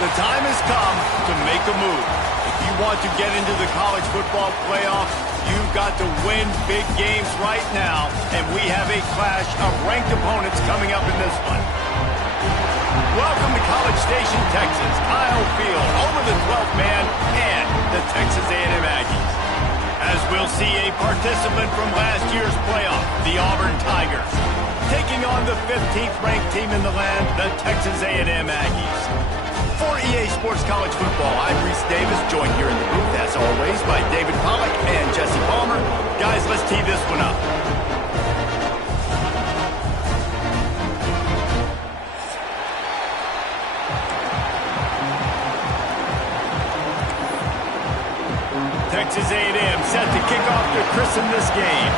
The time has come to make a move. If you want to get into the college football playoffs, you've got to win big games right now, and we have a clash of ranked opponents coming up in this one. Welcome to College Station, Texas, Kyle Field, home of the 12th man and the Texas A&M Aggies. As we'll see a participant from last year's playoff, the Auburn Tigers, taking on the 15th ranked team in the land, the Texas A&M Aggies. For EA Sports College Football, I'm Reese Davis, joined here in the booth, as always, by David Pollack and Jesse Palmer. Guys, let's tee this one up. Texas A&M set to kick off to christen this game.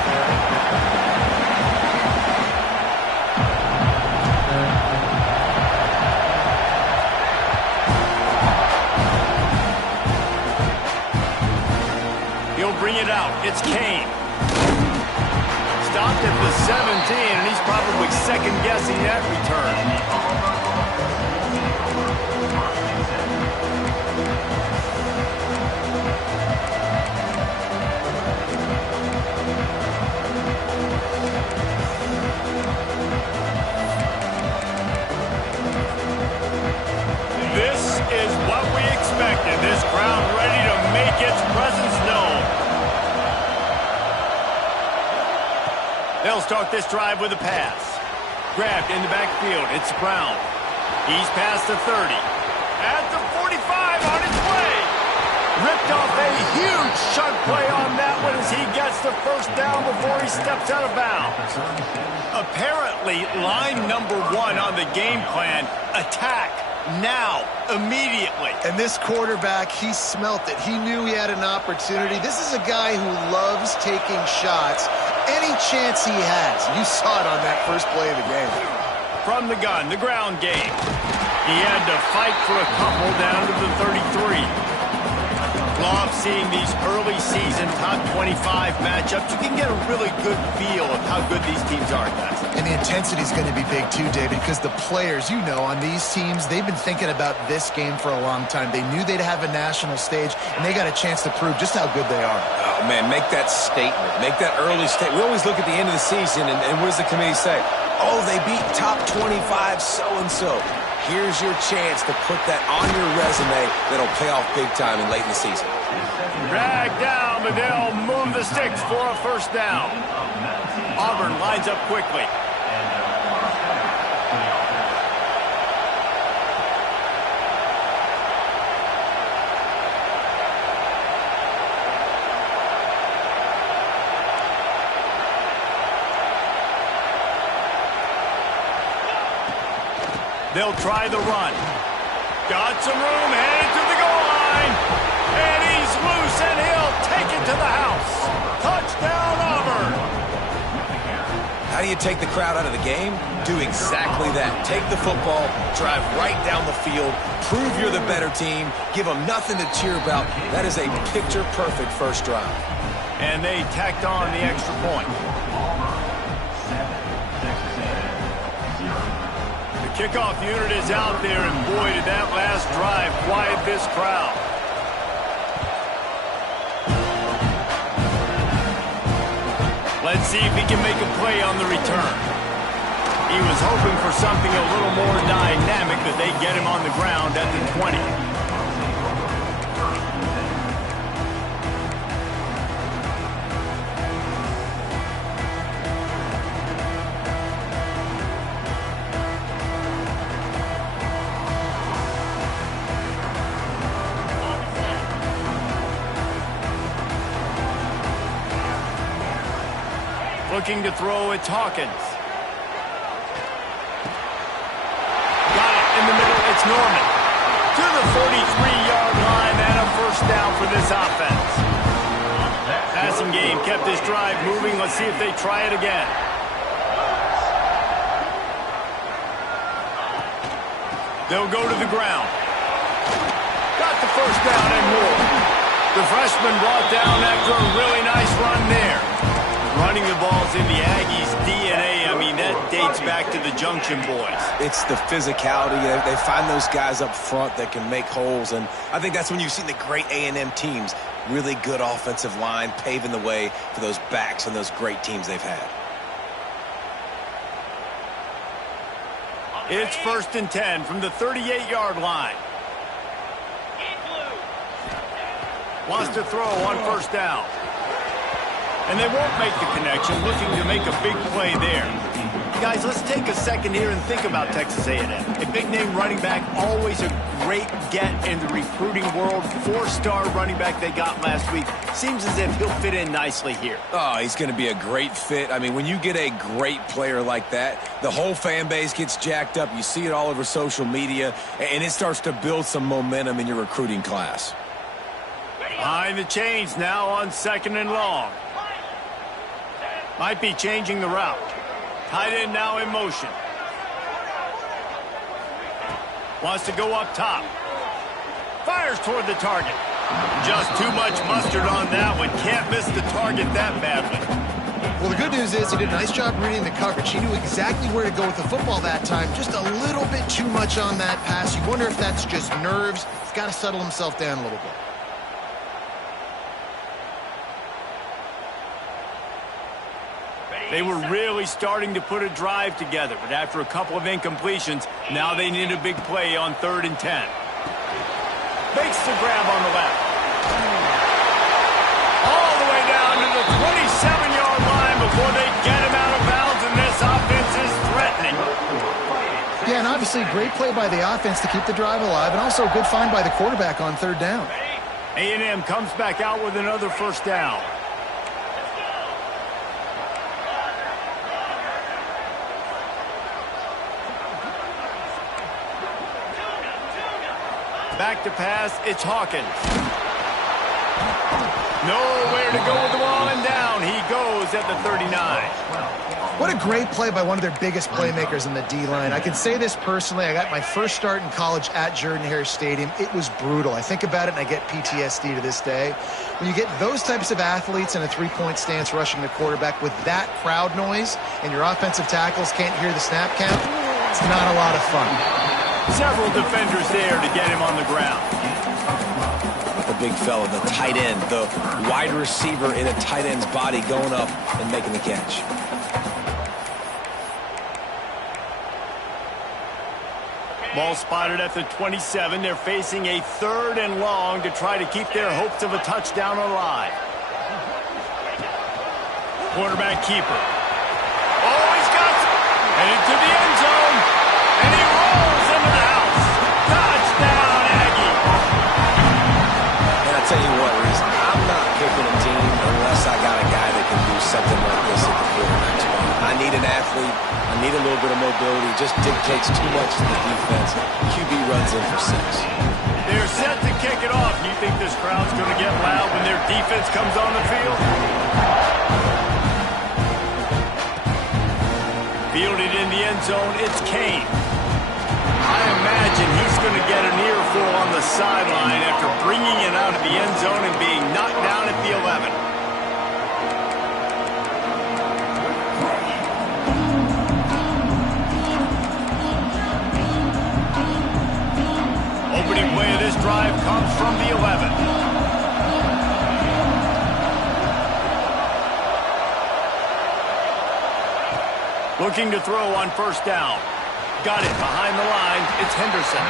He'll bring it out. It's Kane. Stopped at the 17, and he's probably second-guessing that return. This is what we expected. This crowd ready to make its presence known. They'll start this drive with a pass. Grabbed in the backfield. It's Brown. He's past the 30. At the 45 on its way. Ripped off a huge chunk play on that one as he gets the first down before he steps out of bounds. Apparently, line number one on the game plan, attack. Now, immediately. And this quarterback, he smelt it. He knew he had an opportunity. This is a guy who loves taking shots any chance he has. You saw it on that first play of the game. From the gun, the ground game. He had to fight for a couple down to the 33. Love seeing these early season top 25 matchups. You can get a really good feel of how good these teams are, guys. And the intensity is going to be big too, David, because the players, you know, on these teams, they've been thinking about this game for a long time. They knew they'd have a national stage, and they got a chance to prove just how good they are. Oh, man, make that statement. Make that early statement. We always look at the end of the season, and what does the committee say? Oh, they beat top 25 so-and-so. Here's your chance to put that on your resume that'll pay off big time and late in the season. Drag down, but they'll move the sticks for a first down. Auburn lines up quickly. They'll try the run. Got some room, headed to the goal line. And he's loose, and he'll take it to the house. Touchdown, Auburn. How do you take the crowd out of the game? Do exactly that. Take the football, drive right down the field, prove you're the better team, give them nothing to cheer about. That is a picture-perfect first drive. And they tacked on the extra point. Kickoff unit is out there, and boy, did that last drive quiet this crowd. Let's see if he can make a play on the return. He was hoping for something a little more dynamic, but they get him on the ground at the 20. Looking to throw, it's Hawkins. Got it in the middle, it's Norman. To the 43-yard line and a first down for this offense. Passing game kept this drive moving. Let's see if they try it again. They'll go to the ground. Got the first down and more. The freshman brought down after a really nice run there. Running the ball's in the Aggies' DNA. I mean, that fades back to the junction boys. It's the physicality. They find those guys up front that can make holes, and I think that's when you've seen the great A&M teams. Really good offensive line, paving the way for those backs and those great teams they've had. It's 1st and 10 from the 38-yard line. Wants to throw on 1st down. And they won't make the connection, looking to make a big play there. Guys, let's take a second here and think about Texas A&M. A big-name running back, always a great get in the recruiting world. 4-star running back they got last week. Seems as if he'll fit in nicely here. Oh, he's going to be a great fit. I mean, when you get a great player like that, the whole fan base gets jacked up. You see it all over social media, and it starts to build some momentum in your recruiting class. Behind the chains now on 2nd and long. Might be changing the route. Tight end now in motion. Wants to go up top. Fires toward the target. Just too much mustard on that one. Can't miss the target that badly. Well, the good news is he did a nice job reading the coverage. He knew exactly where to go with the football that time. Just a little bit too much on that pass. You wonder if that's just nerves. He's got to settle himself down a little bit. They were really starting to put a drive together, but after a couple of incompletions, now they need a big play on 3rd and 10. Makes the grab on the left. All the way down to the 27-yard line before they get him out of bounds, and this offense is threatening. Yeah, and obviously great play by the offense to keep the drive alive, and also a good find by the quarterback on 3rd down. A&M comes back out with another 1st down. Back to pass, it's Hawkins. Nowhere to go with the ball, and down he goes at the 39. What a great play by one of their biggest playmakers in the D-line. I can say this personally. I got my first start in college at Jordan-Hare Stadium. It was brutal. I think about it, and I get PTSD to this day. When you get those types of athletes in a three-point stance rushing the quarterback with that crowd noise, and your offensive tackles can't hear the snap count, it's not a lot of fun. Several defenders there to get him on the ground. The big fella, the tight end, the wide receiver in a tight end's body going up and making the catch. Ball spotted at the 27. They're facing a 3rd and long to try to keep their hopes of a touchdown alive. Quarterback keeper. Oh, he's got it. Headed to the end zone. And he rolls into the house. Touchdown, Aggie. And I tell you what, Reese, I'm not picking a team unless I got a guy that can do something like this at the quarterback spot. I need an athlete. I need a little bit of mobility. It just dictates too much to the defense. QB runs in for 6. They're set to kick it off. You think this crowd's going to get loud when their defense comes on the field? Fielded in the end zone, it's Kane. I imagine he's going to get an earful on the sideline after bringing it out of the end zone and being knocked down at the 11. Opening play of this drive comes from the 11. Looking to throw on 1st down. Got it behind the line. It's Henderson.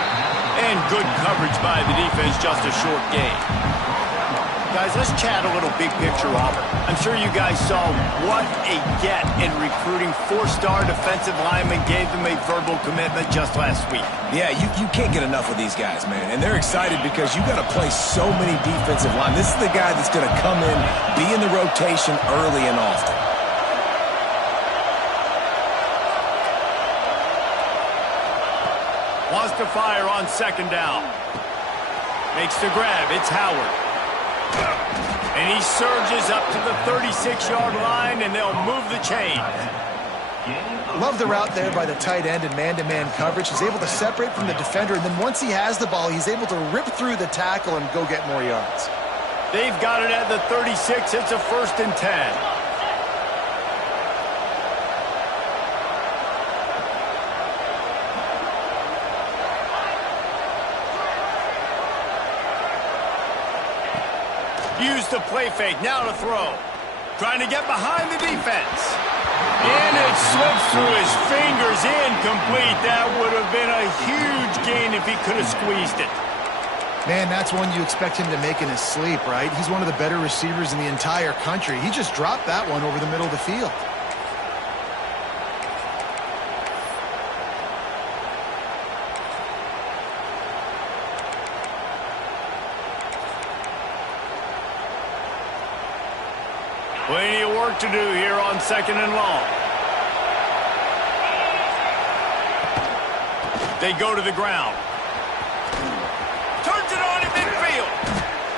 And good coverage by the defense, just a short gain. Guys, let's chat a little big picture Auburn. I'm sure you guys saw what a get in recruiting. 4-star defensive linemen gave them a verbal commitment just last week. Yeah, you can't get enough of these guys, man. And they're excited because you got to play so many defensive line. This is the guy that's going to come in, be in the rotation early and often. Wants to fire on 2nd down. Makes the grab. It's Howard. And he surges up to the 36-yard line, and they'll move the chain. Love the route there by the tight end and man-to-man coverage. He's able to separate from the defender, and then once he has the ball, he's able to rip through the tackle and go get more yards. They've got it at the 36. It's a 1st and 10. Use the play fake. Now to throw. Trying to get behind the defense. And it slips through his fingers. Incomplete. That would have been a huge gain if he could have squeezed it. Man, that's one you expect him to make in his sleep, right? He's one of the better receivers in the entire country. He just dropped that one over the middle of the field. Plenty of work to do here on 2nd and long. They go to the ground. Turns it on in midfield.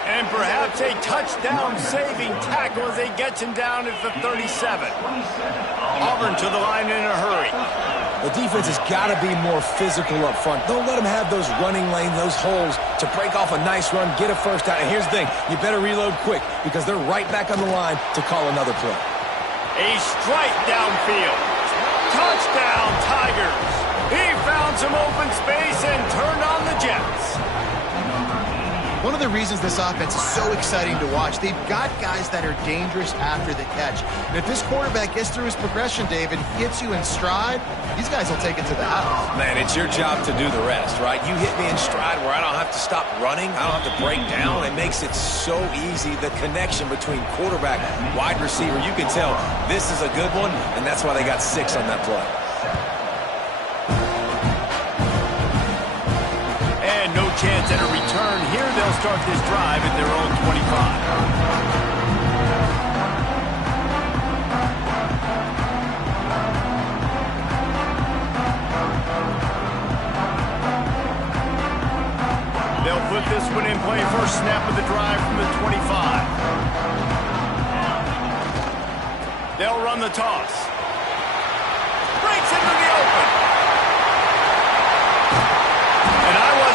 And perhaps a touchdown-saving tackle as they get him down at the 37. Auburn to the line in a hurry. The defense has got to be more physical up front. Don't let them have those running lanes, those holes to break off a nice run, get a first down. And here's the thing, you better reload quick because they're right back on the line to call another play. A strike downfield. Touchdown, Tigers. He found some open space and turned on the Jets. One of the reasons this offense is so exciting to watch, they've got guys that are dangerous after the catch. And if this quarterback gets through his progression, David, hits you in stride, these guys will take it to the house. Man, it's your job to do the rest, right? You hit me in stride where I don't have to stop running. I don't have to break down. It makes it so easy, the connection between quarterback, wide receiver. You can tell this is a good one, and that's why they got 6 on that play. No chance at a return here. They'll start this drive at their own 25. They'll put this one in play. First snap of the drive from the 25. They'll run the toss. Breaks into the open.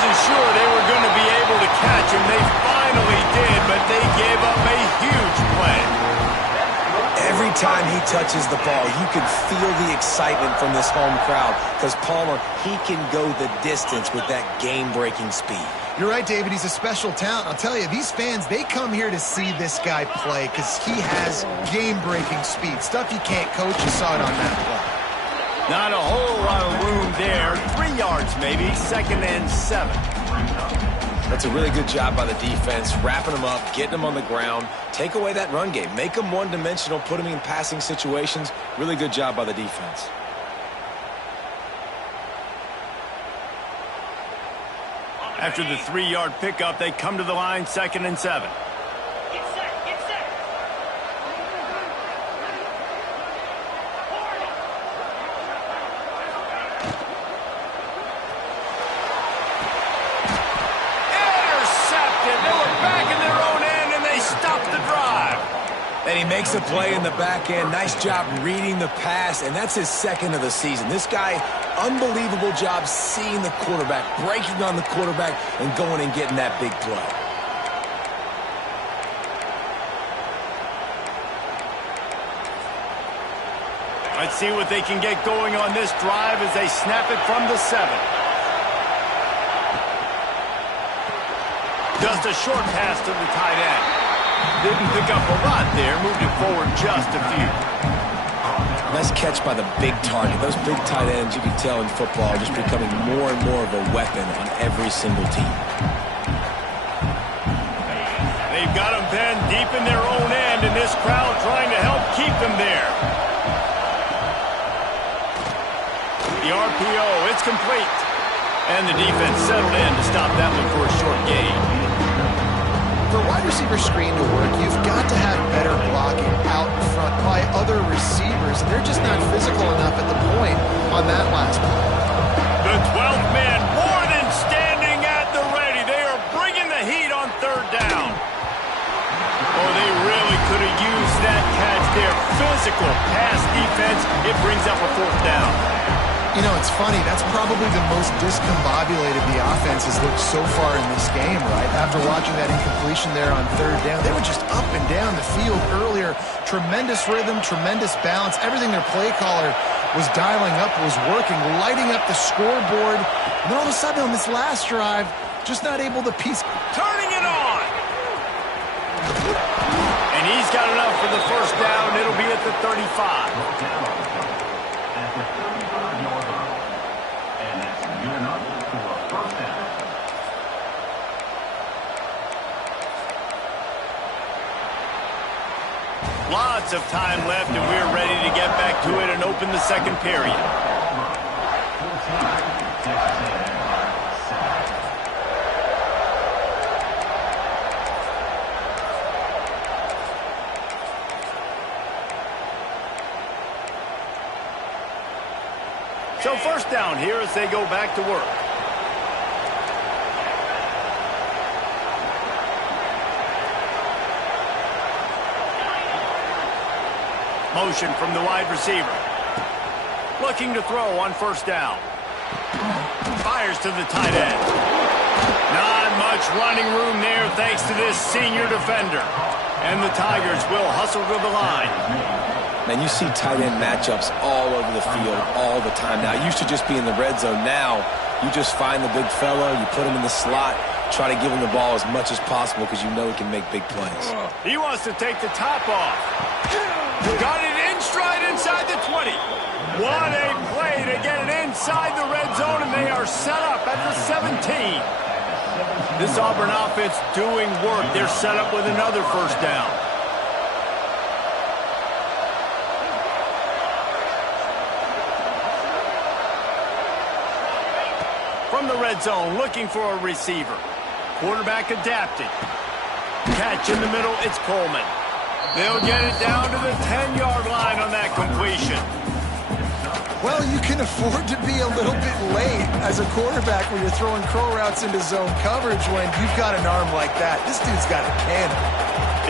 Sure they were going to be able to catch him. They finally did, but they gave up a huge play. Every time he touches the ball, you can feel the excitement from this home crowd because Palmer, he can go the distance with that game-breaking speed. You're right, David. He's a special talent. I'll tell you, these fans, they come here to see this guy play because he has game-breaking speed. Stuff you can't coach. You saw it on that play. Not a whole lot of room there. 3 yards maybe. 2nd and 7. That's a really good job by the defense, wrapping them up, getting them on the ground. Take away that run game. Make them one-dimensional, put them in passing situations. Really good job by the defense. After the 3-yard pickup, they come to the line, 2nd and 7. And he makes a play in the back end. Nice job reading the pass, and that's his 2nd of the season. This guy, unbelievable job seeing the quarterback, breaking on the quarterback, and going and getting that big play. Let's see what they can get going on this drive as they snap it from the 7. Just a short pass to the tight end. Didn't pick up a lot there, moved it forward just a few. Nice catch by the big target. Those big tight ends, you can tell in football, are just becoming more and more of a weapon on every single team. They've got them pinned deep in their own end, and this crowd trying to help keep them there. The RPO, it's complete. And the defense settled in to stop that one for a short gain. For a wide receiver screen to work, you've got to have better blocking out in front by other receivers. They're just not physical enough at the point on that last play. The 12th man more than standing at the ready. They are bringing the heat on 3rd down. Oh, they really could have used that catch there. Physical pass defense. It brings up a 4th down. You know, it's funny. That's probably the most discombobulated the offense has looked so far in this game, right? After watching that incompletion there on 3rd down, they were just up and down the field earlier. Tremendous rhythm, tremendous balance. Everything their play caller was dialing up was working, lighting up the scoreboard. And then all of a sudden on this last drive, just not able to piece. Turning it on. And he's got enough for the first down. It'll be at the 35. Lots of time left, and we're ready to get back to it and open the second period. So first down here as they go back to work. Motion from the wide receiver. Looking to throw on first down. Fires to the tight end. Not much running room there thanks to this senior defender. And the Tigers will hustle to the line. Man, you see tight end matchups all over the field all the time now. It used to just be in the red zone. Now you just find the big fella, you put him in the slot, try to give him the ball as much as possible because you know he can make big plays. He wants to take the top off. Got it in stride inside the 20. What a play to get it inside the red zone, and they are set up at the 17. This Auburn offense doing work. They're set up with another first down. From the red zone, looking for a receiver. Quarterback adapting. Catch in the middle, it's Coleman. They'll get it down to the 10-yard line on that completion. Well, you can afford to be a little bit late as a quarterback when you're throwing crow routes into zone coverage when you've got an arm like that. This dude's got a cannon.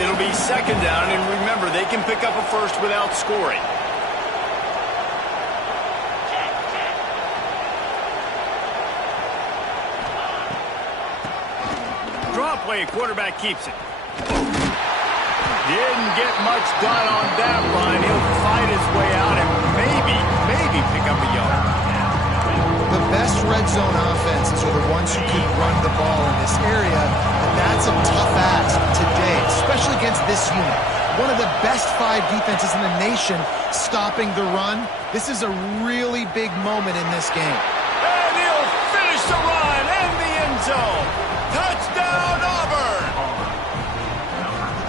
It'll be second down, and remember, they can pick up a first without scoring. Draw play, quarterback keeps it. Didn't get much done on that run. He'll fight his way out and maybe pick up a yard. The best red zone offenses are the ones who can run the ball in this area, and that's a tough ask today, especially against this unit. One of the best 5 defenses in the nation stopping the run. This is a really big moment in this game. And he'll finish the run in the end zone. Touchdown, Auburn!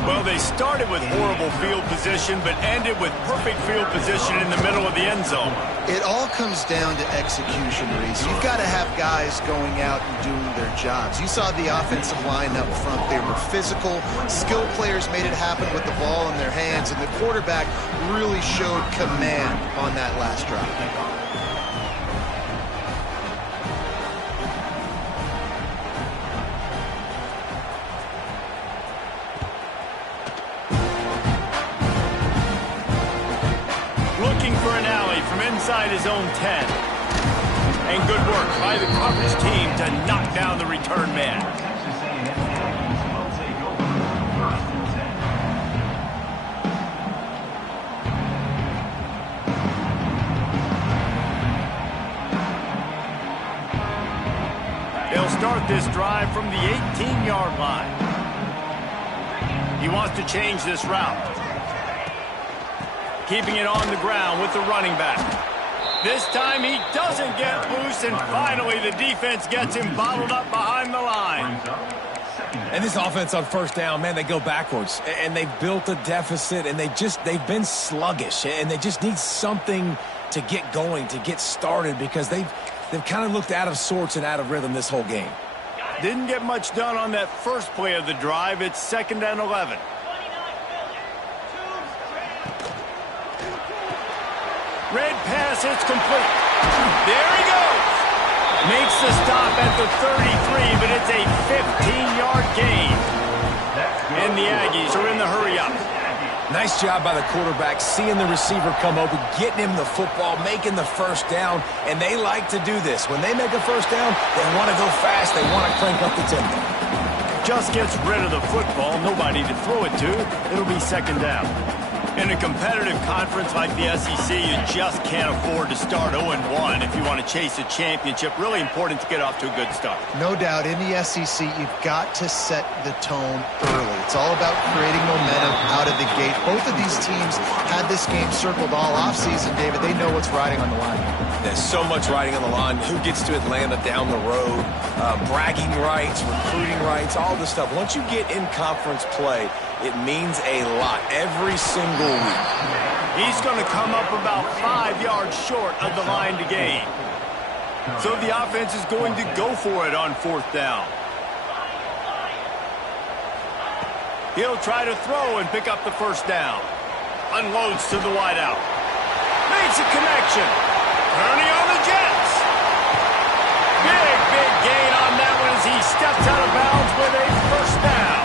Well, they started with horrible field position, but ended with perfect field position in the middle of the end zone. It all comes down to execution, Reese. You've got to have guys going out and doing their jobs. You saw the offensive line up front. They were physical. Skilled players made it happen with the ball in their hands, and the quarterback really showed command on that last drive. Inside his own 10. And good work by the coverage team to knock down the return man. They'll start this drive from the 18-yard line. He wants to change this route. Keeping it on the ground with the running back. This time he doesn't get loose, and finally the defense gets him bottled up behind the line. And this offense on first down, man, they go backwards. And they've built a deficit, and they've been sluggish. And they just need something to get going, to get started, because they've kind of looked out of sorts and out of rhythm this whole game. Didn't get much done on that first play of the drive. It's 2nd and 11. Red pass, it's complete. There he goes. Makes the stop at the 33, but it's a 15-yard gain. And the Aggies are in the hurry-up. Nice job by the quarterback, seeing the receiver come open, getting him the football, making the first down, and they like to do this. When they make a first down, they want to go fast, they want to crank up the tempo. Just gets rid of the football, nobody to throw it to. It'll be 2nd down. In a competitive conference like the SEC, you just can't afford to start 0-1 if you want to chase a championship. Really important to get off to a good start. No doubt, in the SEC, you've got to set the tone early. It's all about creating momentum out of the gate. Both of these teams had this game circled all offseason, David. They know what's riding on the line. There's so much riding on the line. Who gets to Atlanta down the road? Bragging rights, recruiting rights, all this stuff. Once you get in conference play, it means a lot every single week. He's going to come up about 5 yards short of the line to gain. So the offense is going to go for it on 4th down. He'll try to throw and pick up the 1st down. Unloads to the wideout. Makes a connection. Turning on the Jets. Big gain on that one as he steps out of bounds with a 1st down.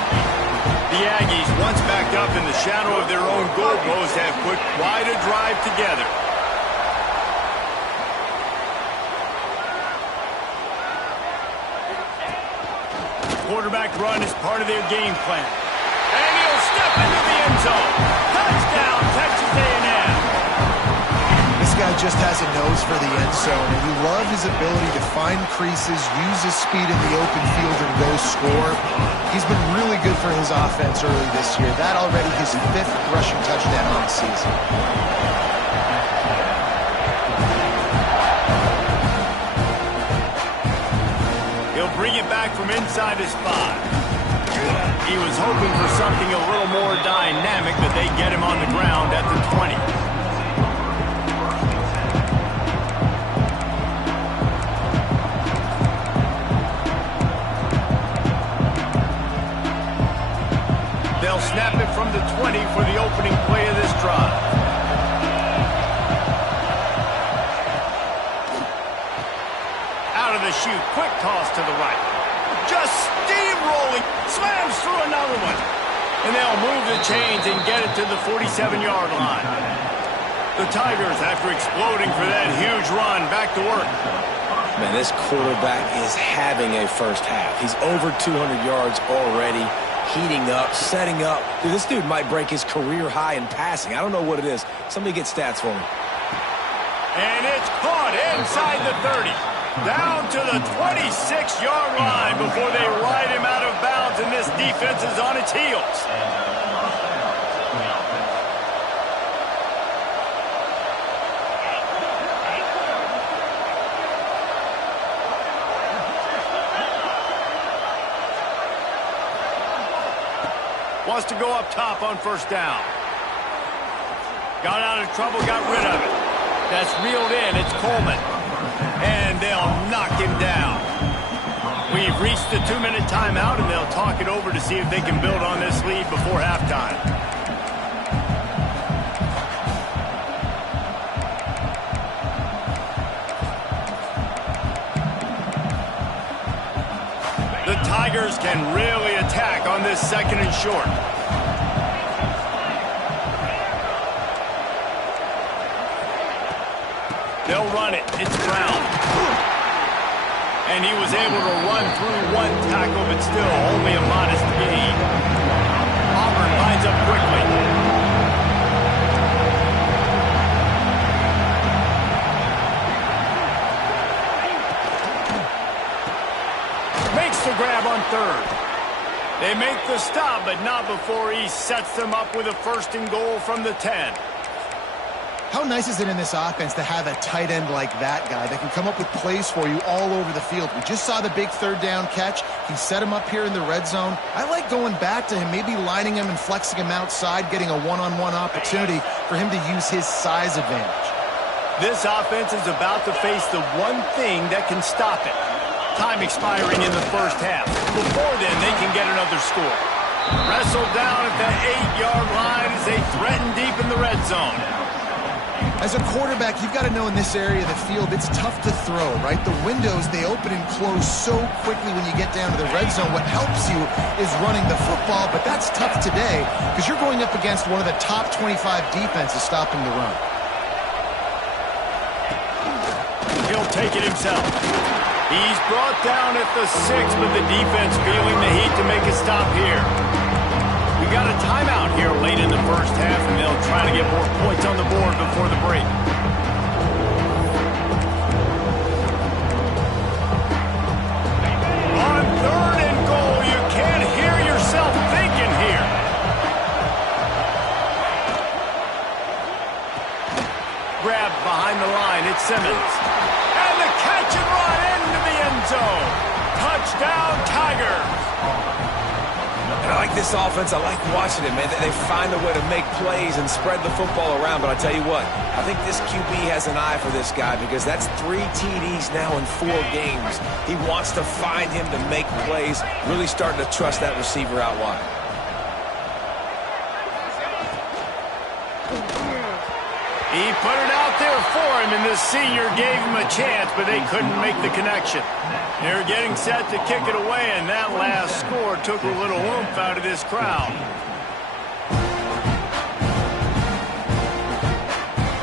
The Aggies, once backed up in the shadow of their own goalpost, have put quite a drive together. Quarterback run is part of their game plan. And he'll step into the end zone. Touchdown, Texas A&M. This guy just has a nose for the end zone, and you love his ability to find creases, use his speed in the open field, and go score. He's been really good for his offense early this year. That already his 5th rushing touchdown on the season. He'll bring it back from inside his 5. He was hoping for something a little more dynamic, but they get him on the ground at the 20. They'll snap it from the 20 for the opening play of this drive. Out of the chute, quick toss to the right. Just steamrolling, slams through another one. And they'll move the chains and get it to the 47-yard line. The Tigers, after exploding for that huge run, back to work. Man, this quarterback is having a first half. He's over 200 yards already, heating up, setting up. Dude, this dude might break his career high in passing. I don't know what it is. Somebody get stats for me. And it's caught inside the 30. Down to the 26-yard line before they ride him out of bounds, and this defense is on its heels. Wants to go up top on 1st down. Got out of trouble, got rid of it. That's reeled in. It's Coleman. And they'll knock him down. We've reached the 2-minute timeout, and they'll talk it over to see if they can build on this lead before halftime. The Tigers can really attack on this 2nd and short. They'll run it. It's Brown. And he was able to run through 1 tackle, but still only a modest gain. Auburn lines up quickly. Makes the grab on 3rd. They make the stop, but not before he sets them up with a 1st and goal from the 10. How nice is it in this offense to have a tight end like that guy that can come up with plays for you all over the field? We just saw the big 3rd down catch. He set him up here in the red zone. I like going back to him, maybe lining him and flexing him outside, getting a one-on-one opportunity for him to use his size advantage. This offense is about to face the one thing that can stop it. Time expiring in the 1st half. Before then, they can get another score. Wrestled down at the 8-yard line as they threaten deep in the red zone. As a quarterback, you've got to know in this area of the field, it's tough to throw, right? The windows, they open and close so quickly when you get down to the red zone. What helps you is running the football, but that's tough today because you're going up against one of the top 25 defenses stopping the run. He'll take it himself. He's brought down at the 6, but the defense feeling the heat to make a stop here. We got a timeout here late in the first half, and they'll try to get more points on the board before the break. On 3rd and goal, you can't hear yourself thinking here. Grabbed behind the line, it's Simmons. And the catch and run into the end zone. Touchdown, Tigers. And I like this offense. I like watching it, man. They find a way to make plays and spread the football around. But I tell you what, I think this QB has an eye for this guy because that's 3 TDs now in 4 games. He wants to find him to make plays, really starting to trust that receiver out wide. He put it out there for him, and this senior gave him a chance, but they couldn't make the connection. They're getting set to kick it away, and that last score took a little oomph out of this crowd.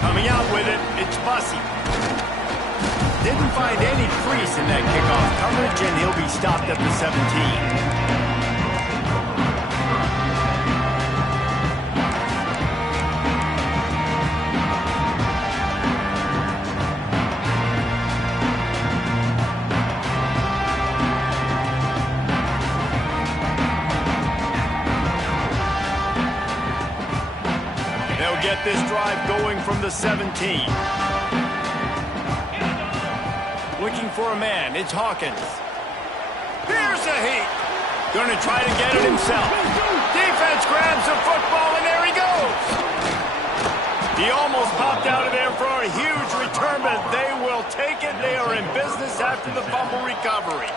Coming out with it, it's Bussey. Didn't find any crease in that kickoff coverage, and he'll be stopped at the 17. Get this drive going from the 17. Looking for a man, it's Hawkins. Here's a heat. Gonna try to get it himself. Defense grabs the football, and there he goes. He almost popped out of there for a huge return, but they will take it. They are in business after the fumble recovery.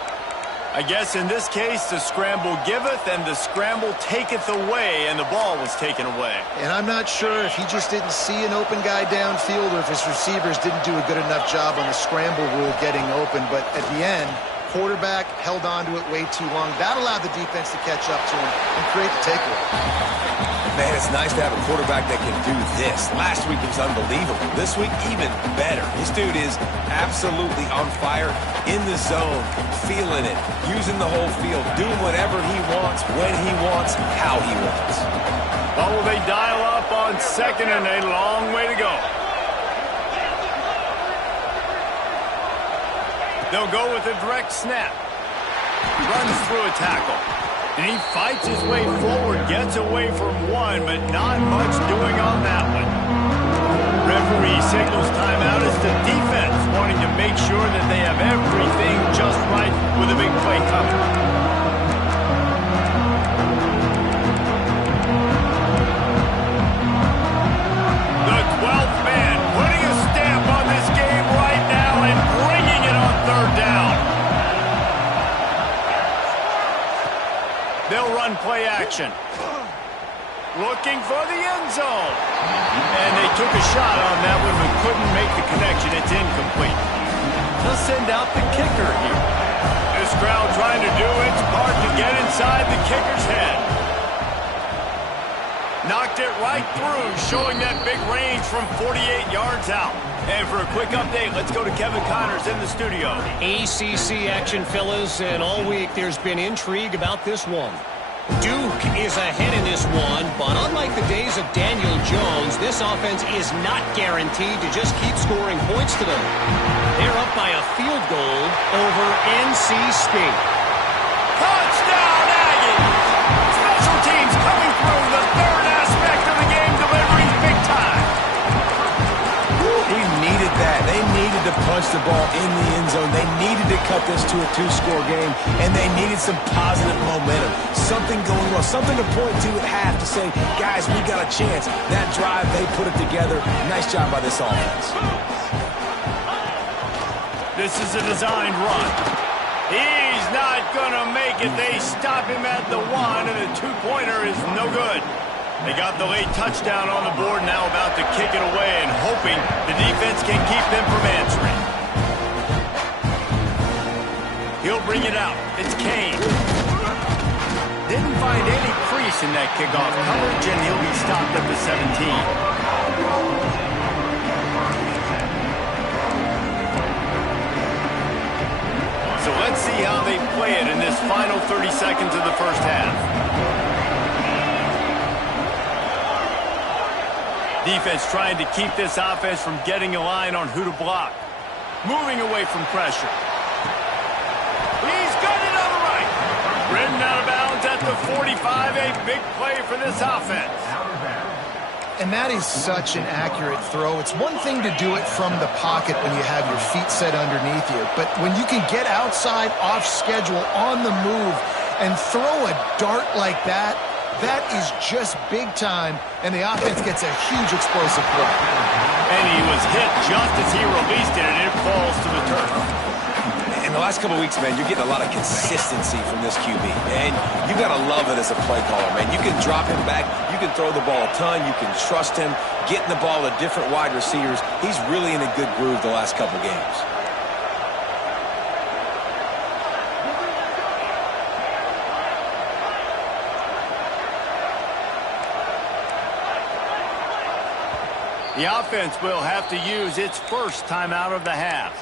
I guess in this case, the scramble giveth and the scramble taketh away, and the ball was taken away. And I'm not sure if he just didn't see an open guy downfield or if his receivers didn't do a good enough job on the scramble rule getting open. But at the end, quarterback held on to it way too long. That allowed the defense to catch up to him and create the takeaway. Man, it's nice to have a quarterback that can do this. Last week it was unbelievable. This week, even better. This dude is absolutely on fire, in the zone, feeling it, using the whole field, doing whatever he wants, when he wants, how he wants. Well, will they dial up on 2nd and a long way to go? They'll go with a direct snap. Runs through a tackle. And he fights his way forward, gets away from one, but not much doing on that one. Referee signals timeout as the defense wanting to make sure that they have everything just right with a big play coming. The 12th man putting a stamp on this game right now and bringing it on 3rd down. They'll run play action. Looking for the end zone. And they took a shot on that one but couldn't make the connection. It's incomplete. They'll send out the kicker here. This crowd trying to do its part to get inside the kicker's head. Knocked it right through, showing that big range from 48 yards out. And for a quick update, let's go to Kevin Connors in the studio. ACC action, fellas, and all week there's been intrigue about this one. Duke is ahead in this one, but unlike the days of Daniel Jones, this offense is not guaranteed to just keep scoring points today. They're up by a field goal over NC State. Touchdown, Aggies! Special teams coming through, the 3rd aspect of the game, delivering big time. He needed that. They needed to punch the ball in the end zone. They needed to cut this to a 2-score game, and they needed some positive momentum. Something going well, something to point to at half to say, guys, we got a chance. That drive, they put it together. Nice job by this offense. This is a designed run. He's not going to make it. They stop him at the 1, and the 2-pointer is no good. They got the late touchdown on the board, now about to kick it away and hoping the defense can keep them from answering. He'll bring it out. It's Kane. Didn't find any crease in that kickoff coverage, and he'll be stopped at the 17. So let's see how they play it in this final 30 seconds of the first half. Defense trying to keep this offense from getting a line on who to block. Moving away from pressure. He's got it on the right. Ridden out of bounds at the 45. A big play for this offense. And that is such an accurate throw. It's one thing to do it from the pocket when you have your feet set underneath you, but when you can get outside, off schedule, on the move, and throw a dart like that, that is just big time, and the offense gets a huge explosive play. And he was hit just as he released it, and it falls to the turf. In the last couple of weeks, man, you're getting a lot of consistency from this QB. And you got to love it as a play caller, man. You can drop him back. You can throw the ball a ton. You can trust him, getting the ball to different wide receivers. He's really in a good groove the last couple games. The offense will have to use its first timeout of the half.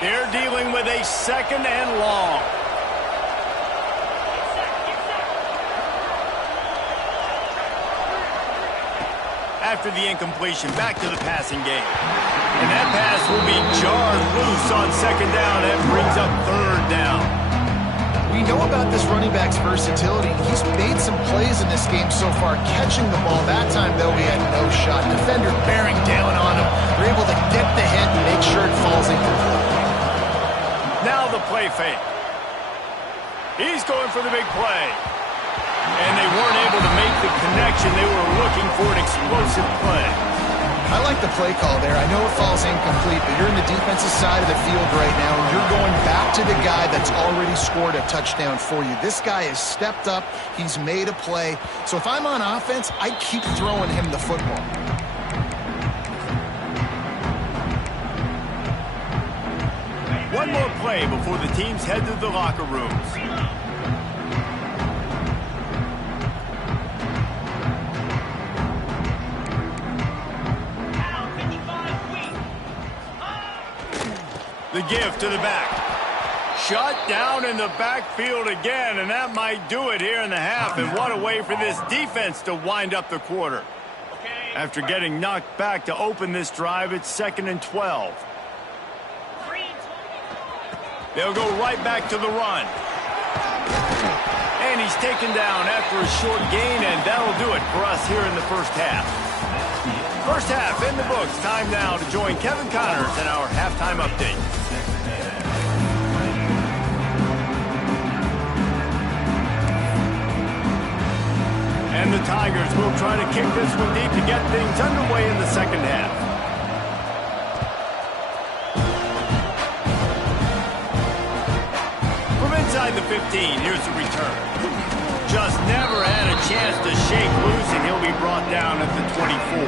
They're dealing with a second and long. After the incompletion, back to the passing game. And that pass will be jarred loose on second down. That brings up third down. We know about this running back's versatility. He's made some plays in this game so far, catching the ball. That time, though, he had no shot. Defender bearing down on him. They're able to get the hit and make sure it falls incomplete. Now the play fake. He's going for the big play. And they weren't able to make the connection. They were looking for an explosive play. I like the play call there. I know it falls incomplete, but you're in the defensive side of the field right now, and you're going back to the guy that's already scored a touchdown for you. This guy has stepped up. He's made a play. So if I'm on offense, I keep throwing him the football. One more play before the teams head to the locker rooms. The give to the back. Shut down in the backfield again, and that might do it here in the half. And what a way for this defense to wind up the quarter. After getting knocked back to open this drive, it's 2nd and 12. They'll go right back to the run. And he's taken down after a short gain, and that'll do it for us here in the first half. First half in the books. Time now to join Kevin Connors in our halftime update. And the Tigers will try to kick this one deep to get things underway in the second half. Inside the 15, here's the return. Just never had a chance to shake loose, and he'll be brought down at the 24.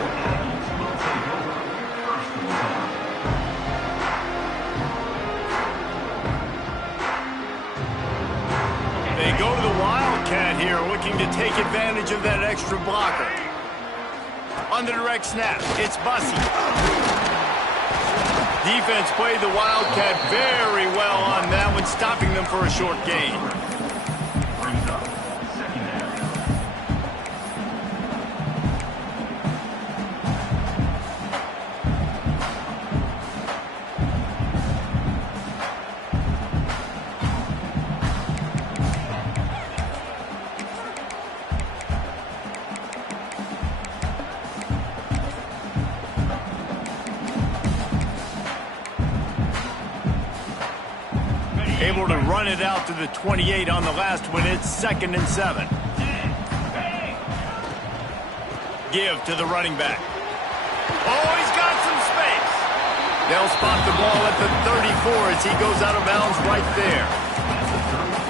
They go to the Wildcat here, looking to take advantage of that extra blocker. On the direct snap, it's Bussey. Defense played the Wildcat very well on that one, stopping them for a short gain. Able to run it out to the 28 on the last one. It's 2nd and 7. Give to the running back. Oh, he's got some space. They'll spot the ball at the 34 as he goes out of bounds right there.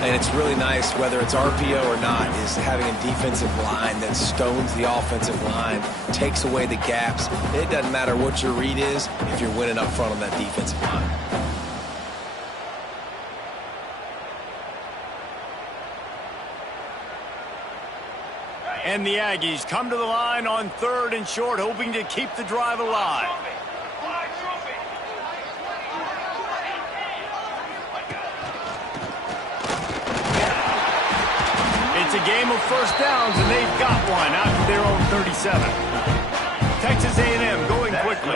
And it's really nice, whether it's RPO or not, is having a defensive line that stones the offensive line, takes away the gaps. It doesn't matter what your read is if you're winning up front on that defensive line. And the Aggies come to the line on 3rd and short, hoping to keep the drive alive. It's a game of first downs, and they've got one out to their own 37. Texas A&M going quickly.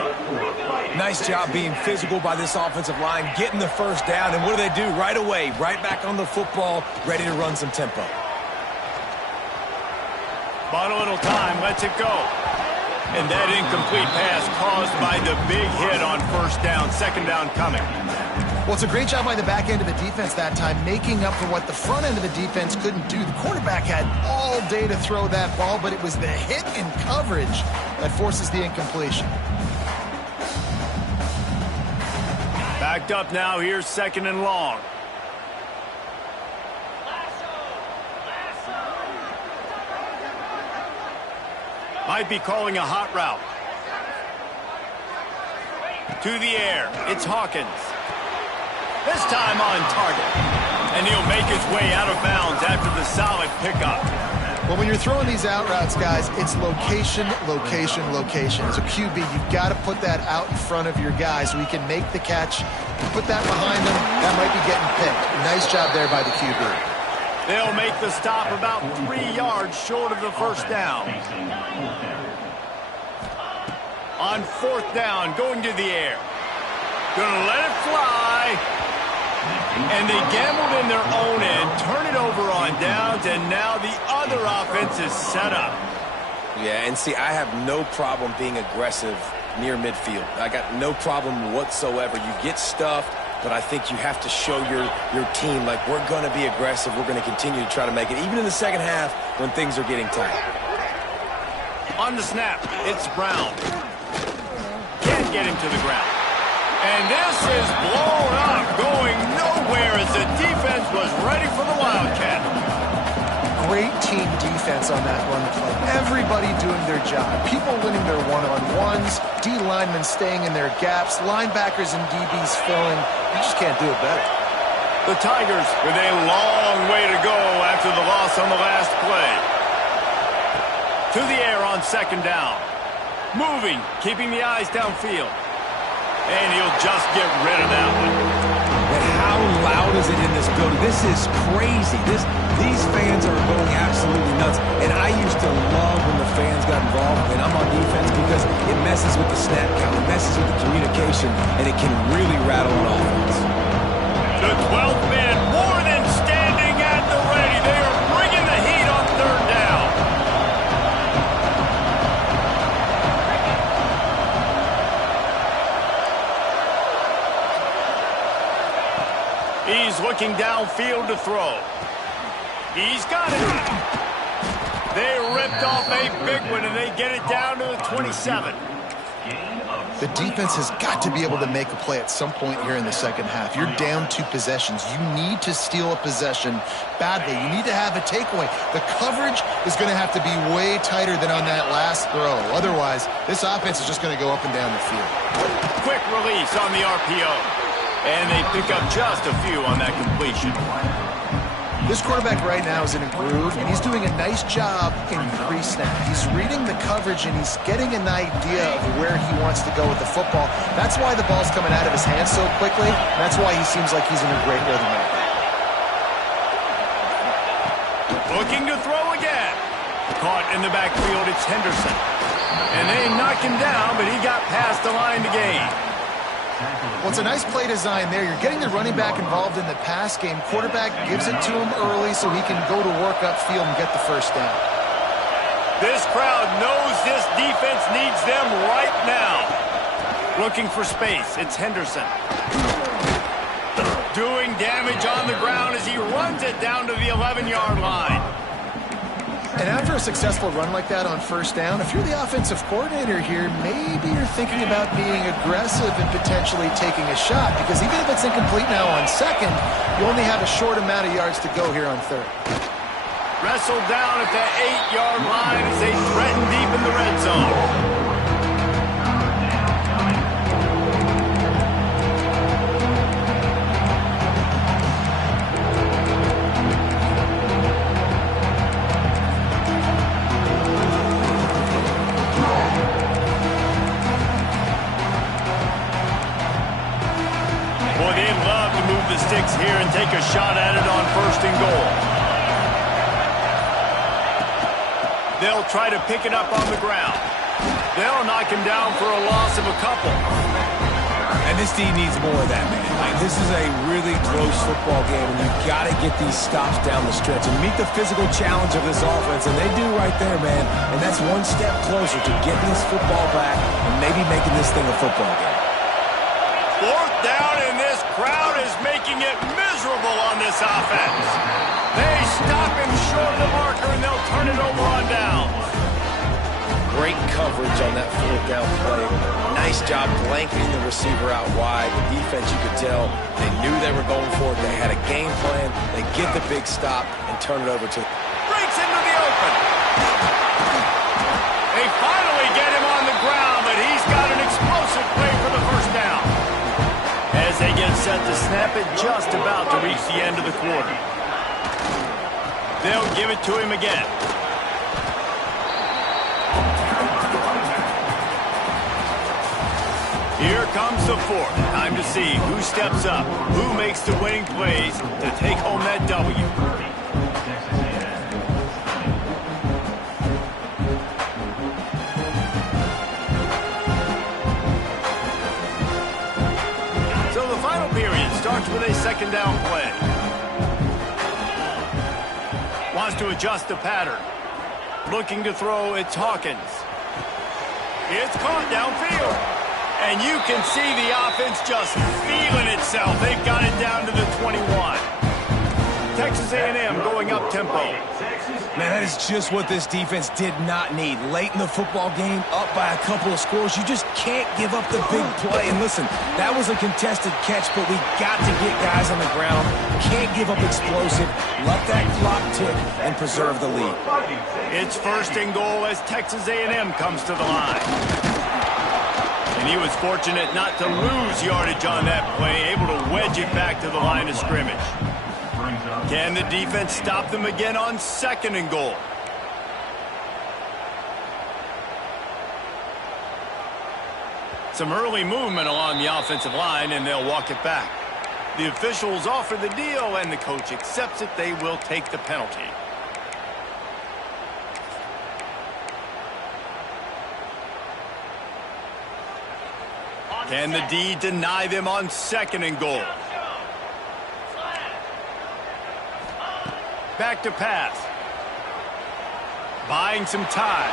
Nice job being physical by this offensive line, getting the first down, and what do? Right away, right back on the football, ready to run some tempo. Bought a little time, lets it go. And that incomplete pass caused by the big hit on first down, second down coming. Well, it's a great job by the back end of the defense that time, making up for what the front end of the defense couldn't do. The quarterback had all day to throw that ball, but it was the hit in coverage that forces the incompletion. Backed up now, here's second and long. Might be calling a hot route. To the air, it's Hawkins. This time on target. And he'll make his way out of bounds after the solid pickup. Well, when you're throwing these out routes, guys, it's location, location, location. As a QB, you've got to put that out in front of your guy so he can make the catch. You put that behind him, that might be getting picked. Nice job there by the QB. They'll make the stop about 3 yards short of the first down. On fourth down, going to the air. Gonna let it fly. And they gambled in their own end, turn it over on downs, and now the other offense is set up. Yeah, and see, I have no problem being aggressive near midfield. I got no problem whatsoever. You get stuffed, but I think you have to show your team, like, we're going to be aggressive. We're going to continue to try to make it, even in the second half when things are getting tight. On the snap, it's Brown. Can't get him to the ground. And this is blown up, going nowhere as the defense was ready for the Wildcat. Great team defense on that run play. Everybody doing their job. People winning their one-on-ones, D linemen staying in their gaps, linebackers and DBs filling. You just can't do it better. The Tigers with a long way to go after the loss on the last play. To the air on second down. Moving, keeping the eyes downfield. And he'll just get rid of that one. And how loud is it in this building? This is crazy. These fans are going absolutely nuts. And I used to love when the fans got involved when I'm on defense because it messes with the snap count, it messes with the communication, and it can really rattle an offense. The 12th man more than standing at the ready. They are bringing the heat on third down. He's looking downfield to throw. He's got it. They ripped off a big one, and they get it down to the 27. The defense has got to be able to make a play at some point here in the second half. You're down 2 possessions. You need to steal a possession badly. You need to have a takeaway. The coverage is going to have to be way tighter than on that last throw. Otherwise, this offense is just going to go up and down the field. Quick release on the RPO. And they pick up just a few on that completion. This quarterback right now is in a groove, and he's doing a nice job in pre-snap. He's reading the coverage, and he's getting an idea of where he wants to go with the football. That's why the ball's coming out of his hands so quickly. That's why he seems like he's in a great rhythm right now. Looking to throw again. Caught in the backfield, it's Henderson. And they knock him down, but he got past the line to gain. Well, it's a nice play design there. You're getting the running back involved in the pass game. Quarterback gives it to him early so he can go to work upfield and get the first down. This crowd knows this defense needs them right now. Looking for space, it's Henderson. Doing damage on the ground as he runs it down to the 11-yard line. And after a successful run like that on first down, if you're the offensive coordinator here, maybe you're thinking about being aggressive and potentially taking a shot, because even if it's incomplete now on second, you only have a short amount of yards to go here on third. Wrestled down at the 8-yard line as they threaten deep in the red zone. Sticks here and take a shot at it on first and goal. They'll try to pick it up on the ground. They'll knock him down for a loss of a couple. And this team needs more of that, man. Like, this is a really close football game, and you've got to get these stops down the stretch and meet the physical challenge of this offense, and they do right there, man. And that's one step closer to getting this football back and maybe making this thing a football game. Fourth down, and this crowd is making it miserable on this offense. They stop him short of the marker, and they'll turn it over on down. Great coverage on that fourth down play. Nice job blanketing the receiver out wide. The defense, you could tell, they knew they were going for it. They had a game plan. They get the big stop and turn it over to... Breaks into the open. They finally get him on the ground, but he's got an explosive play for the first down. As they get set to snap it, just about to reach the end of the quarter. They'll give it to him again. Here comes the fourth. Time to see who steps up, who makes the winning plays to take home that W. So the final period starts with a second down play. Wants to adjust the pattern. Looking to throw, it's Hawkins. It's caught downfield. And you can see the offense just feeling itself. They've got it down to the 21. Texas A&M going up tempo. Man, that is just what this defense did not need. Late in the football game, up by a couple of scores, you just can't give up the big play. And listen, that was a contested catch, but we got to get guys on the ground. Can't give up explosive. Let that clock tick and preserve the lead. It's first and goal as Texas A&M comes to the line. And he was fortunate not to lose yardage on that play, able to wedge it back to the line of scrimmage. Can the defense stop them again on second and goal? Some early movement along the offensive line, and they'll walk it back. The officials offer the deal, and the coach accepts it. They will take the penalty. Can the D deny them on second and goal? Back to pass. Buying some time.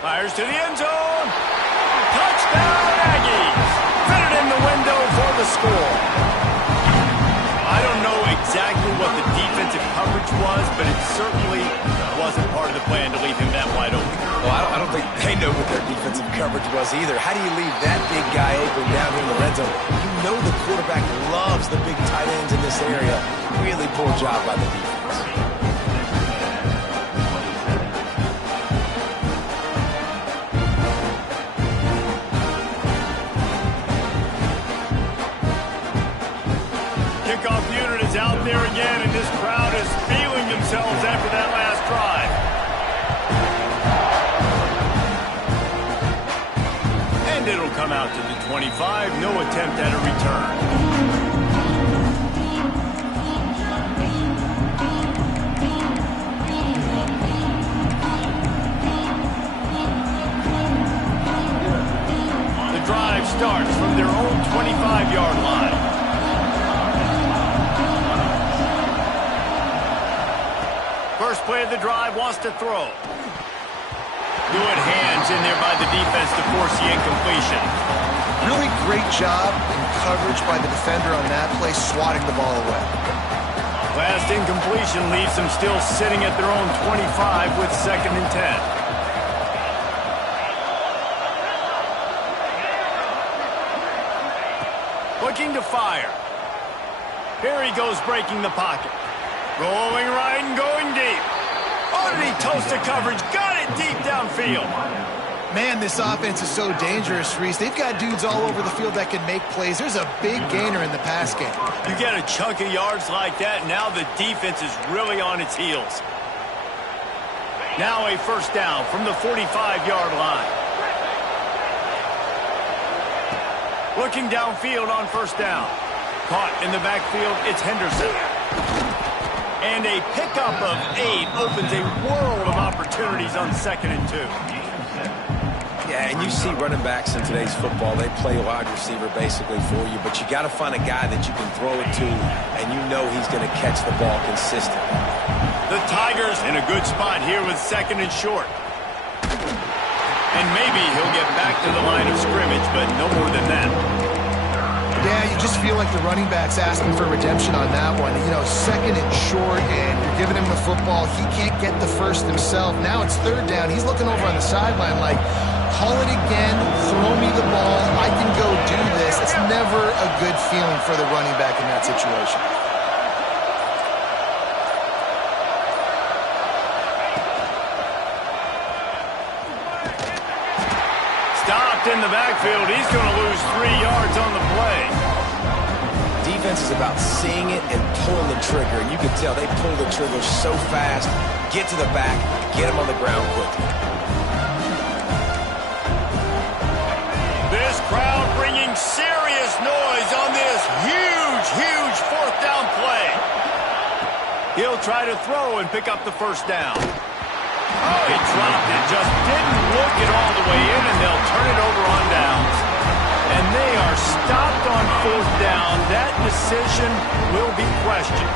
Fires to the end zone. Touchdown, Aggies. Fit it in the window for the score. I don't know exactly what the defensive coverage was, but it certainly wasn't part of the plan to leave him that wide open. Well, I don't think they know what their defensive coverage was either. How do you leave that big guy open down here in the red zone? You know the quarterback loves the big tight ends in this area. Really poor job by the defense. Kickoff unit is out there again, and this crowd is feeling themselves after that last drive. And it'll come out to the 25. No attempt at a return. The drive starts from their own 25-yard line. First play of the drive, wants to throw. Good hands in there by the defense to force the incompletion. Really great job in coverage by the defender on that play, swatting the ball away. Last incompletion leaves them still sitting at their own 25 with second and 10. Looking to fire. Here he goes, breaking the pocket. Rolling right and going deep. Oh, did he toast the coverage? Got it deep downfield. Man, this offense is so dangerous, Reese. They've got dudes all over the field that can make plays. There's a big gainer in the pass game. You get a chunk of yards like that, now the defense is really on its heels. Now a first down from the 45-yard line. Looking downfield on first down. Caught in the backfield, it's Henderson. And a pickup of 8 opens a world of opportunities on 2nd and 2. Yeah, and you see running backs in today's football, they play wide receiver basically for you, but you got to find a guy that you can throw it to, and you know he's going to catch the ball consistently. The Tigers in a good spot here with 2nd and short. And maybe he'll get back to the line of scrimmage, but no more than that. Yeah, you just feel like the running back's asking for redemption on that one. You know, 2nd and short, and you're giving him the football. He can't get the first himself. Now it's 3rd down. He's looking over on the sideline like, call it again, throw me the ball, I can go do this. It's never a good feeling for the running back in that situation. Stopped in the backfield. He's going to lose 3 yards on the play. Defense is about seeing it and pulling the trigger, and you can tell they pull the trigger so fast, get to the back, get him on the ground quickly. This crowd bringing serious noise on this huge 4th down play. He'll try to throw and pick up the 1st down. Oh, he dropped it. Just didn't look it all the way in, and they'll turn it over on downs. And they are stopped on 4th down. That decision will be questioned.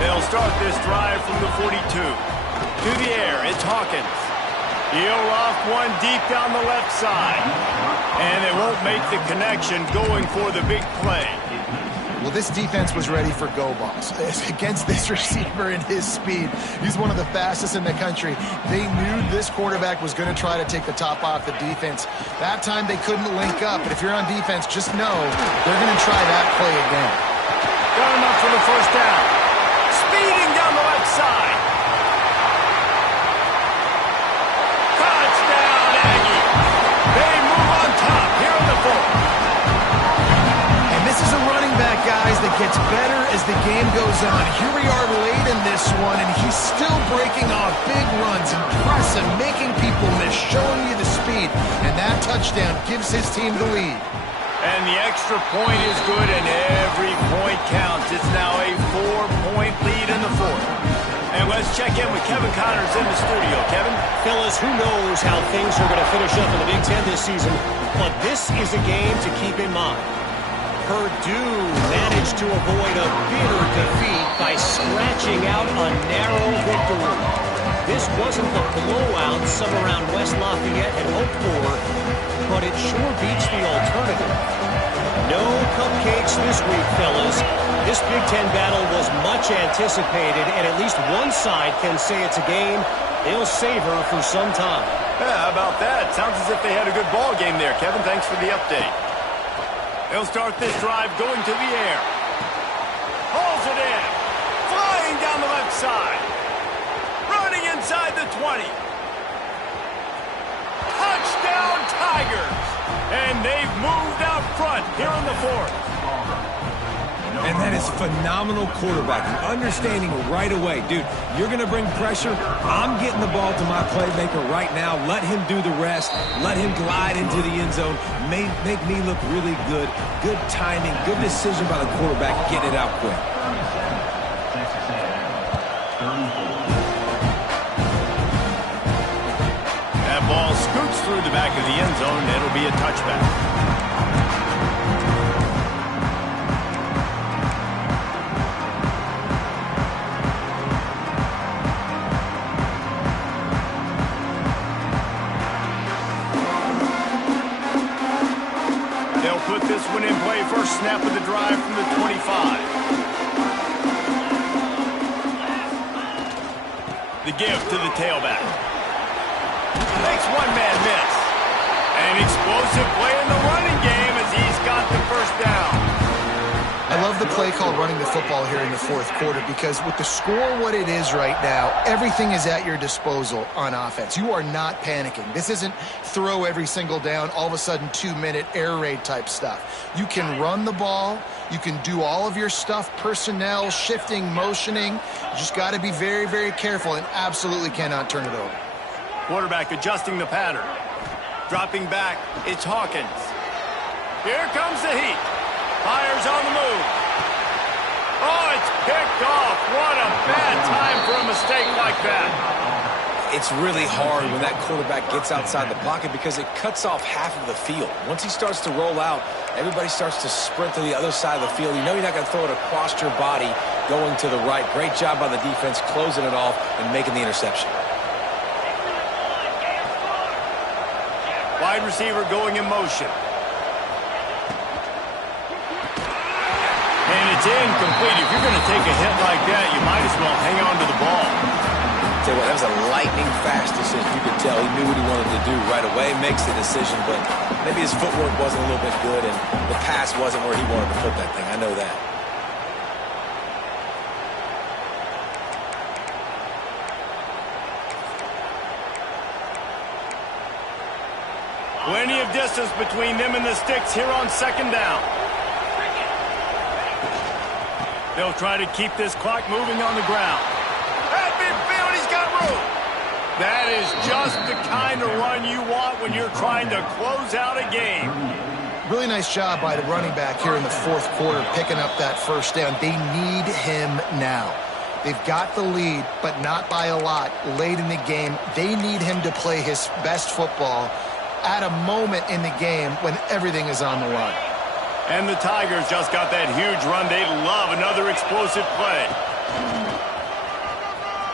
They'll start this drive from the 42. To the air, it's Hawkins. He'll off one deep down the left side. And they won't make the connection going for the big play. Well, this defense was ready for go balls. Against this receiver and his speed, he's one of the fastest in the country. They knew this quarterback was going to try to take the top off the defense. That time they couldn't link up, but if you're on defense, just know they're going to try that play again. Got him up for the 1st down. Speeding down the left side. Touchdown, Aggie. They move on top here in the 4th. This is a running back, guys, that gets better as the game goes on. Here we are late in this one, and he's still breaking off big runs, impressive, making people miss, showing you the speed. And that touchdown gives his team the lead. And the extra point is good, and every point counts. It's now a 4-point lead in the 4th. And let's check in with Kevin Connors in the studio. Kevin? Fellas, who knows how things are going to finish up in the Big Ten this season, but this is a game to keep in mind. Purdue managed to avoid a bitter defeat by scratching out a narrow victory. This wasn't the blowout some around West Lafayette had hoped for, but it sure beats the alternative. No cupcakes this week, fellas. This Big Ten battle was much anticipated, and at least one side can say it's a game they'll savor for some time. Yeah, how about that? Sounds as if they had a good ball game there, Kevin. Thanks for the update. They'll start this drive going to the air. Hauls it in. Flying down the left side. Running inside the 20. Touchdown, Tigers. And they've moved out front here in the 4th. And that is phenomenal quarterbacking. Understanding right away, dude, you're going to bring pressure. I'm getting the ball to my playmaker right now. Let him do the rest. Let him glide into the end zone. Make me look really good. Good timing. Good decision by the quarterback. Get it out quick. That ball scoots through the back of the end zone. It'll be a touchback. Put this one in play. First snap of the drive from the 25. The give to the tailback. Makes one man miss. An explosive play in the running game as he's got the 1st down. I love the play call running the football here in the 4th quarter because with the score what it is right now, everything is at your disposal on offense. You are not panicking. This isn't throw every single down, all of a sudden 2-minute air raid type stuff. You can run the ball. You can do all of your stuff, personnel, shifting, motioning. You just got to be very, very careful and absolutely cannot turn it over. Quarterback adjusting the pattern. Dropping back, it's Hawkins. Here comes the heat. Fires on the move. Oh, it's Picked off. What a bad time for a mistake like that. It's really hard when that quarterback gets outside the pocket because it cuts off half of the field. Once he starts to roll out, everybody starts to sprint to the other side of the field. You know you're not going to throw it across your body going to the right. Great job by the defense closing it off and making the interception. Wide receiver going in motion. And it's incomplete. If you're going to take a hit like that, you might as well hang on to the ball. Tell you what, that was a lightning-fast decision. You could tell he knew what he wanted to do right away, makes the decision, but maybe his footwork wasn't a little bit good, and the pass wasn't where he wanted to put that thing. I know that. Plenty of distance between them and the sticks here on second down. They'll try to keep this clock moving on the ground. At midfield, he's got room. That is just the kind of run you want when you're trying to close out a game. Really nice job by the running back here in the fourth quarter, picking up that first down. They need him now. They've got the lead, but not by a lot late in the game. They need him to play his best football at a moment in the game when everything is on the line. And the Tigers just got that huge run. They love another explosive play.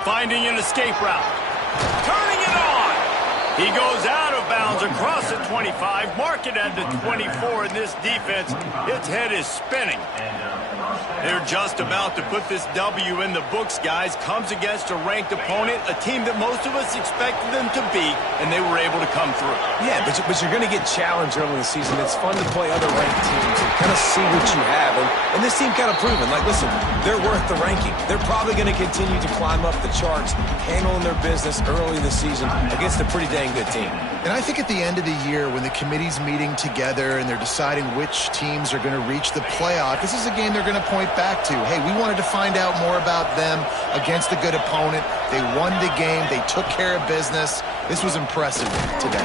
Finding an escape route. Turning it on. He goes out of bounds across the 25. Mark it at the 24. And this defense, its head is spinning. They're just about to put this W in the books, guys. Comes against a ranked opponent, a team that most of us expected them to beat, and they were able to come through. Yeah, but you're going to get challenged early in the season. It's fun to play other ranked teams and kind of see what you have. And this team kind of proven, like, listen, they're worth the ranking. They're probably going to continue to climb up the charts, handling their business early in the season against a pretty dang good team. And I think at the end of the year, when the committee's meeting together and they're deciding which teams are going to reach the playoff, this is a game they're going to point back to. Hey, we wanted to find out more about them against a good opponent. They won the game. They took care of business. This was impressive today.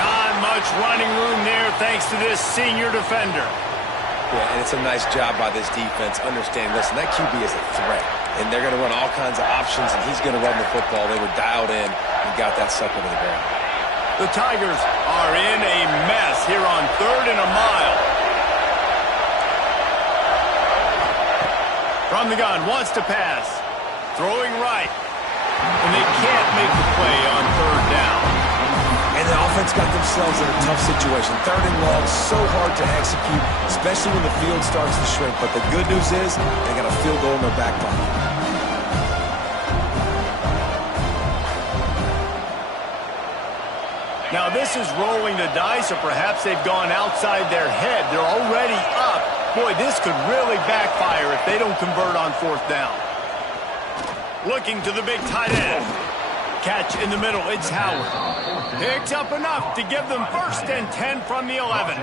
Not much running room there thanks to this senior defender. Yeah, and it's a nice job by this defense. Understand, listen, that QB is a threat. And they're going to run all kinds of options, and he's going to run the football. They were dialed in and got that sucker to the ground. The Tigers are in a mess here on 3rd and a mile. From the gun, wants to pass. Throwing right. And they can't make the play on 3rd down. And the offense got themselves in a tough situation. 3rd and long, so hard to execute, especially when the field starts to shrink. But the good news is they got a field goal in their back pocket. Now this is rolling the dice, or perhaps they've gone outside their head. They're already up. Boy, this could really backfire if they don't convert on 4th down. Looking to the big tight end. Catch in the middle, it's Howard. Picks up enough to give them 1st and 10 from the 11.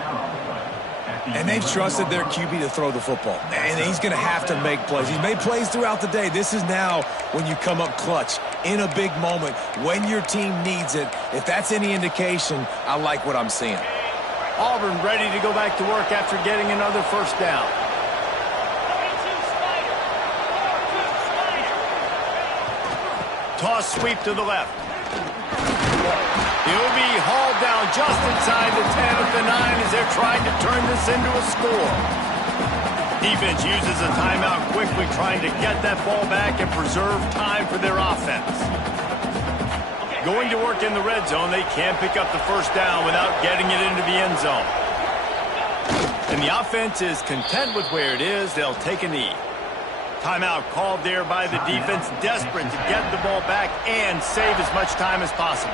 And they've trusted their QB to throw the football. And he's going to have to make plays. He's made plays throughout the day. This is now when you come up clutch in a big moment when your team needs it. If that's any indication, I like what I'm seeing. Auburn ready to go back to work after getting another 1st down. Toss sweep to the left. He'll be hauled down just inside the 10 of the 9 as they're trying to turn this into a score. Defense uses a timeout quickly, trying to get that ball back and preserve time for their offense. Going to work in the red zone, they can't pick up the 1st down without getting it into the end zone. And the offense is content with where it is. They'll take a knee. Timeout called there by the defense, desperate to get the ball back and save as much time as possible.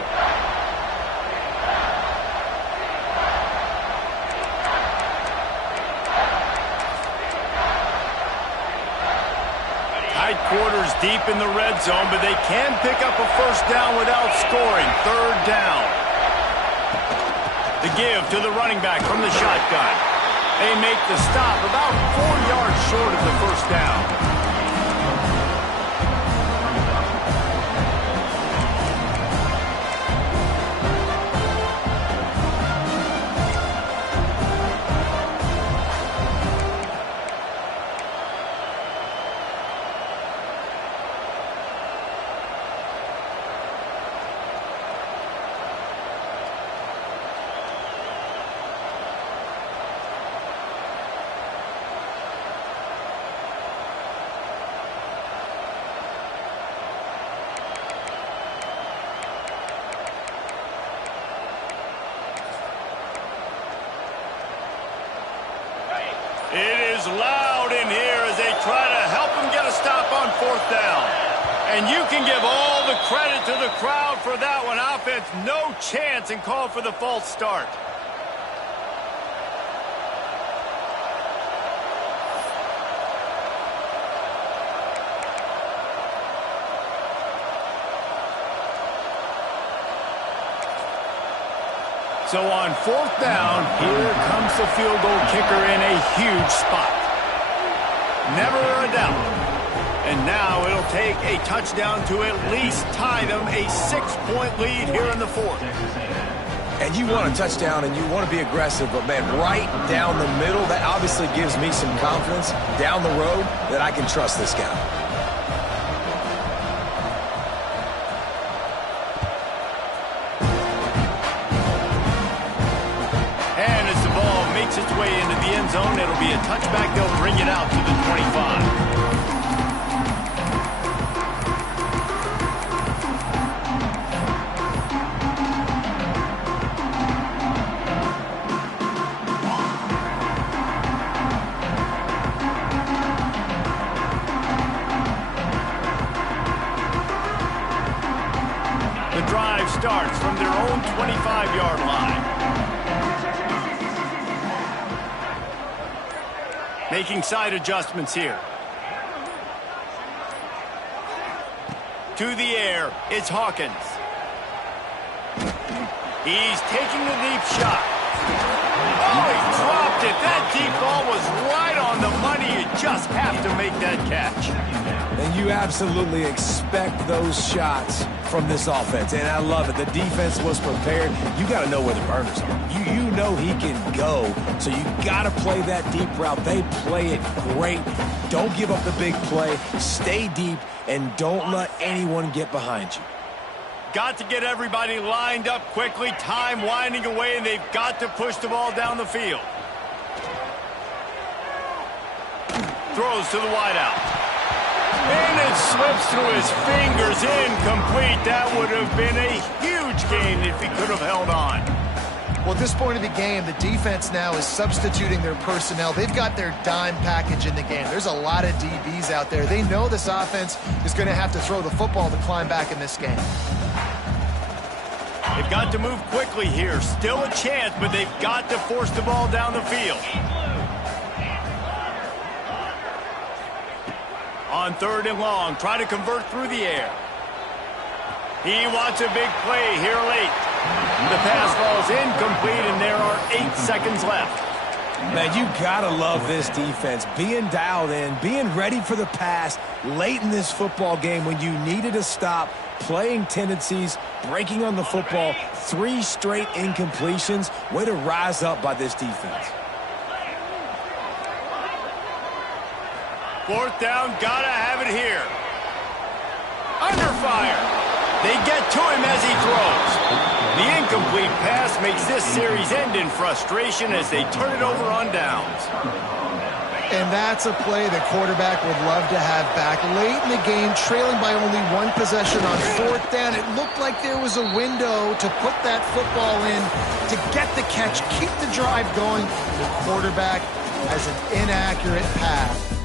Tight quarters deep in the red zone, but they can pick up a 1st down without scoring. 3rd down. The give to the running back from the shotgun. They make the stop about 4 yards short of the 1st down. loud in here as they try to help him get a stop on 4th down. And you can give all the credit to the crowd for that one. Offense, no chance, and call for the false start. So on 4th down, here comes the field goal kicker in a huge spot. Never a doubt. And now it'll take a touchdown to at least tie them a 6-point lead here in the 4th. And you want a touchdown and you want to be aggressive, but, man, right down the middle, that obviously gives me some confidence down the road that I can trust this guy. Its way into the end zone. It'll be a touchback. They'll bring it out to the 25. The drive starts from their own 25-yard line. Making side adjustments here. To the air, it's Hawkins. He's taking the deep shot. Oh, he dropped it. That deep ball was right on the money. You just have to make that catch. And you absolutely expect those shots from this offense, and I love it. The defense was prepared. You got to know where the burners are. You know he can go, so you got to play that deep route. They play it great. Don't give up the big play. Stay deep, and don't let anyone get behind you. Got to get everybody lined up quickly. Time winding away, and they've got to push the ball down the field. Throws to the wideout. And it slips through his fingers, incomplete. That would have been a huge gain if he could have held on. Well, at this point of the game, the defense now is substituting their personnel. They've got their dime package in the game. There's a lot of DBs out there. They know this offense is going to have to throw the football to climb back in this game. They've got to move quickly here. Still a chance, but they've got to force the ball down the field. On 3rd and long, try to convert through the air. He wants a big play here late. The pass ball's incomplete, and there are 8 seconds left. Man, you gotta love this defense. Being dialed in, being ready for the pass late in this football game when you needed a stop, playing tendencies, breaking on the football, 3 straight incompletions. Way to rise up by this defense. 4th down, gotta have it here. Under fire. They get to him as he throws. The incomplete pass makes this series end in frustration as they turn it over on downs. And that's a play the quarterback would love to have back. Late in the game, trailing by only 1 possession on 4th down, it looked like there was a window to put that football in, to get the catch, keep the drive going. The quarterback has an inaccurate pass.